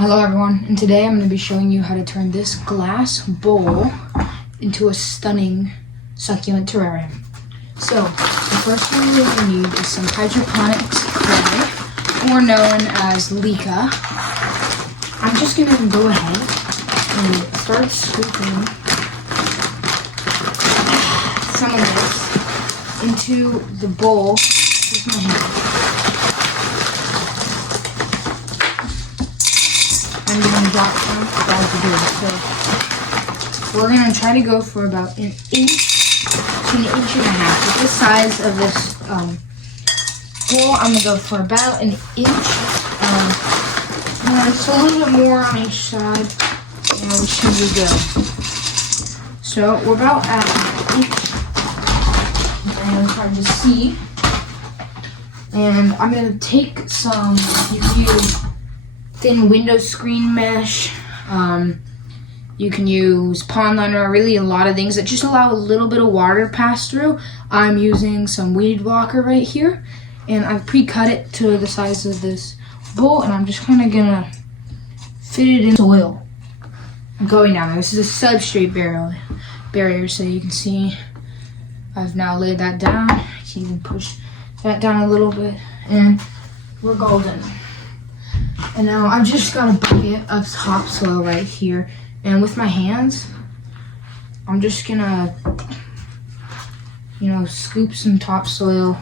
Hello everyone, and today I'm going to be showing you how to turn this glass bowl into a stunning succulent terrarium. So, the first thing you're going to need is some hydroponics clay, or known as leca. I'm just going to go ahead and start scooping some of this into the bowl with my hand. I'm going to drop some balls of glue. So we're going to try to go for about an inch to an inch and a half. With the size of this bowl, I'm going to go for about an inch. Just a little bit more on each side, and we should be good. So we're about at an inch. And it's hard to see. And I'm going to take some, you can use thin window screen mesh. You can use pond liner, really a lot of things that just allow a little bit of water to pass through. I'm using some weed blocker right here, and I've pre-cut it to the size of this bowl, and I'm just kind of gonna fit it in soil going down there. This is a substrate barrier, so you can see I've now laid that down. I can even push that down a little bit, and we're golden. And now I've just got a bucket of topsoil right here, and with my hands, I'm just gonna, scoop some topsoil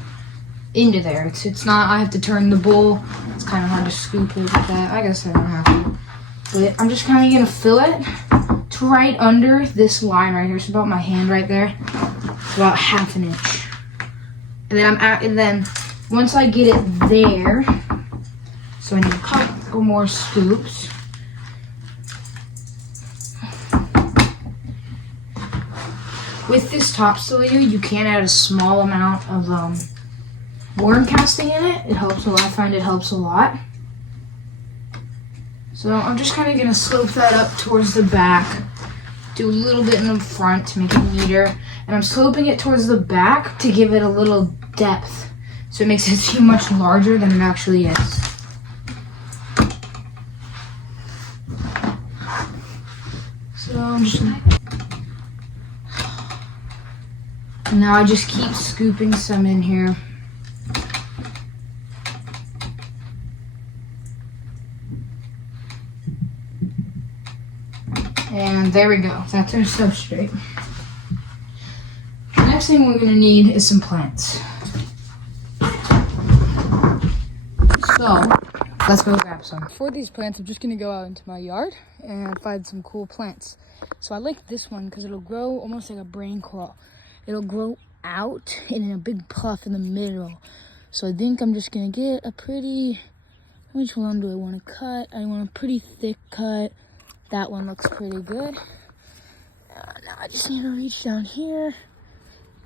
into there. It's not, I have to turn the bowl. It's kind of hard to scoop it with that. I guess I don't have to. But I'm just kind of gonna fill it to right under this line right here. It's about my hand right there. It's about half an inch. And then once I get it there, so I need a couple more scoops. With this topsoil, you can add a small amount of worm casting in it. It helps a lot. I find it helps a lot. So I'm just kind of going to slope that up towards the back. Do a little bit in the front to make it neater. And I'm sloping it towards the back to give it a little depth. So it makes it seem much larger than it actually is. So I'm just and now I just keep scooping some in here. And there we go. That's our substrate. The next thing we're going to need is some plants. So let's go grab some. For these plants, I'm just going to go out into my yard and find some cool plants. So I like this one because it'll grow almost like a brain coral. It'll grow out in a big puff in the middle. So I think I'm just going to get a pretty, which one do I want to cut? I want a pretty thick cut. That one looks pretty good. Now I just need to reach down here,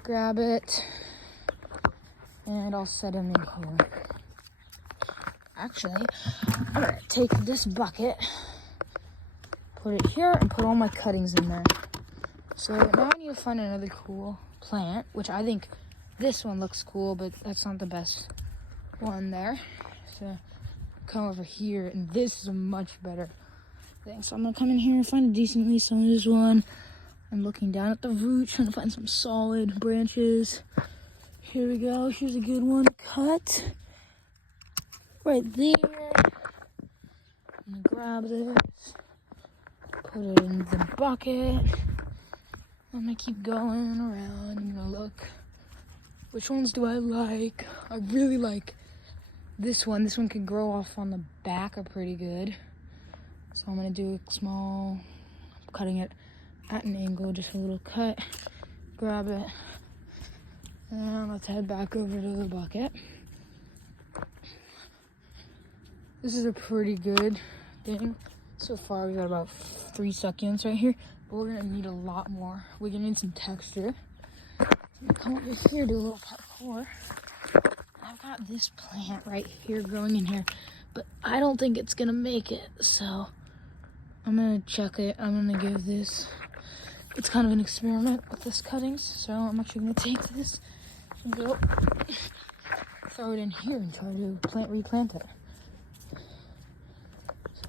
grab it, and I'll set them in here. Actually, I'm going to take this bucket, put it here, and put all my cuttings in there. So now I need to find another cool plant, which I think this one looks cool, but that's not the best one there. So come over here, and this is a much better thing. So I'm going to come in here and find a decently sized one. I'm looking down at the root, trying to find some solid branches. Here we go. Here's a good one to cut. Right there. I'm gonna grab this, put it in the bucket. I'm gonna keep going around. I'm gonna look. Which ones do I like? I really like this one. This one could grow off on the back are pretty good. So I'm gonna do a small, cutting it at an angle, just a little cut. Grab it. And let's head back over to the bucket. This is a pretty good thing. So far, we got about 3 succulents right here, but we're gonna need a lot more. We're gonna need some texture. I'm gonna come over here, do a little parkour. I've got this plant right here growing in here, but I don't think it's gonna make it. So I'm gonna check it. I'm gonna give this, it's kind of an experiment with this cuttings. So I'm actually gonna take this and go throw it in here and try to replant it.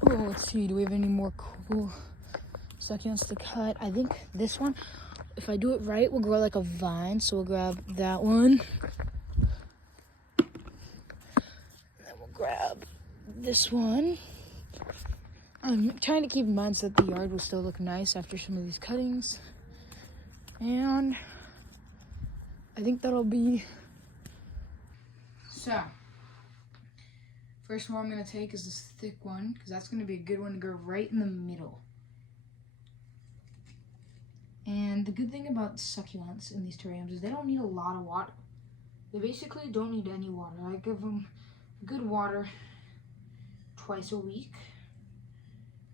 Oh, let's see, do we have any more cool succulents to cut? I think this one, if I do it right, will grow like a vine. So we'll grab that one. And then we'll grab this one. I'm trying to keep in mind so that the yard will still look nice after some of these cuttings. And I think that'll be... So, first one I'm going to take is this thick one, because that's going to be a good one to go right in the middle. And the good thing about succulents in these terrariums is they don't need a lot of water. They basically don't need any water. I give them good water twice a week,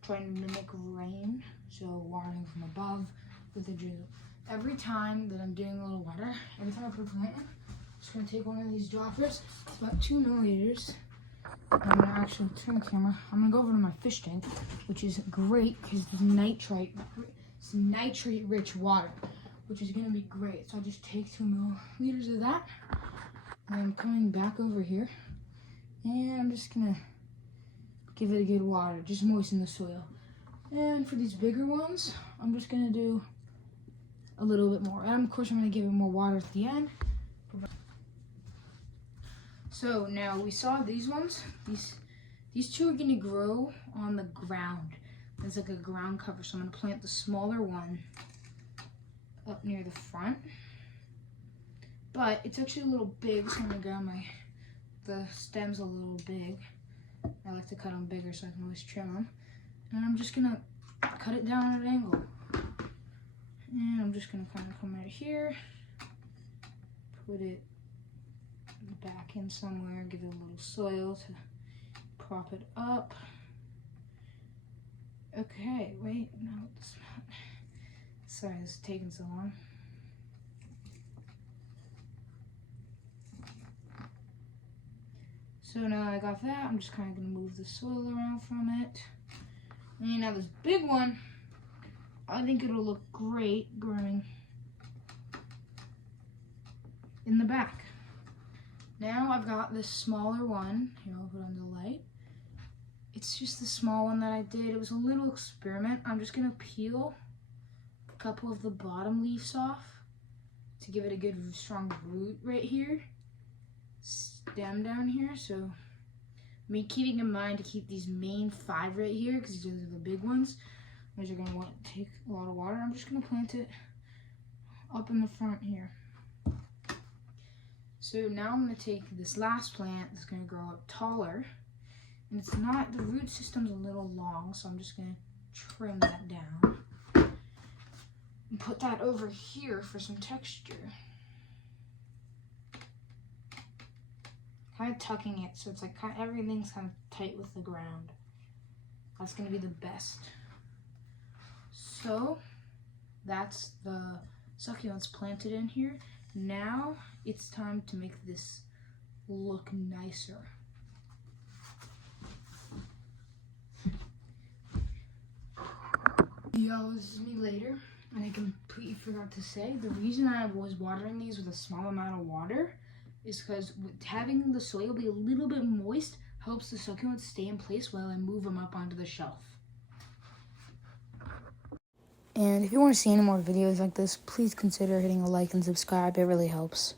trying to mimic rain, so watering from above with a drizzle. Every time that I'm doing a little water, every time I put a plant in, I'm just going to take one of these droppers. It's about 2 milliliters. I'm going to actually turn the camera. I'm going to go over to my fish tank, which is great because it's nitrate-rich water, which is going to be great. So I just take 2 milliliters of that. And I'm coming back over here. And I'm just going to give it a good water. Just moisten the soil. And for these bigger ones, I'm just going to do a little bit more. And of course, I'm going to give it more water at the end. So now we saw these ones. These two are going to grow on the ground. There's like a ground cover. So I'm going to plant the smaller one up near the front. But it's actually a little big, so I'm going to grab the stem's a little big. I like to cut them bigger so I can always trim them. And I'm just going to cut it down at an angle. And I'm just going to kind of come right here, put it back in somewhere, give it a little soil to prop it up. Okay, wait, no, it's not. Sorry, this is taking so long. So now I got that, I'm just kind of going to move the soil around from it. And now this big one, I think it'll look great growing in the back. Now I've got this smaller one. Here, I'll put on the light. It's just the small one that I did. It was a little experiment. I'm just gonna peel a couple of the bottom leaves off to give it a good strong root right here. Stem down here. So me keeping in mind to keep these main 5 right here because these are the big ones. These are going to want to take a lot of water. I'm just going to plant it up in the front here. So now I'm going to take this last plant that's going to grow up taller. And it's not, the root system's a little long, so I'm just going to trim that down. And put that over here for some texture. Kind of tucking it so it's like everything's kind of tight with the ground. That's going to be the best. So that's the succulents planted in here. Now it's time to make this look nicer. Yo, this is me later, and I completely forgot to say, the reason I was watering these with a small amount of water is because having the soil be a little bit moist helps the succulents stay in place while I move them up onto the shelf. And if you want to see any more videos like this, please consider hitting a like and subscribe. It really helps.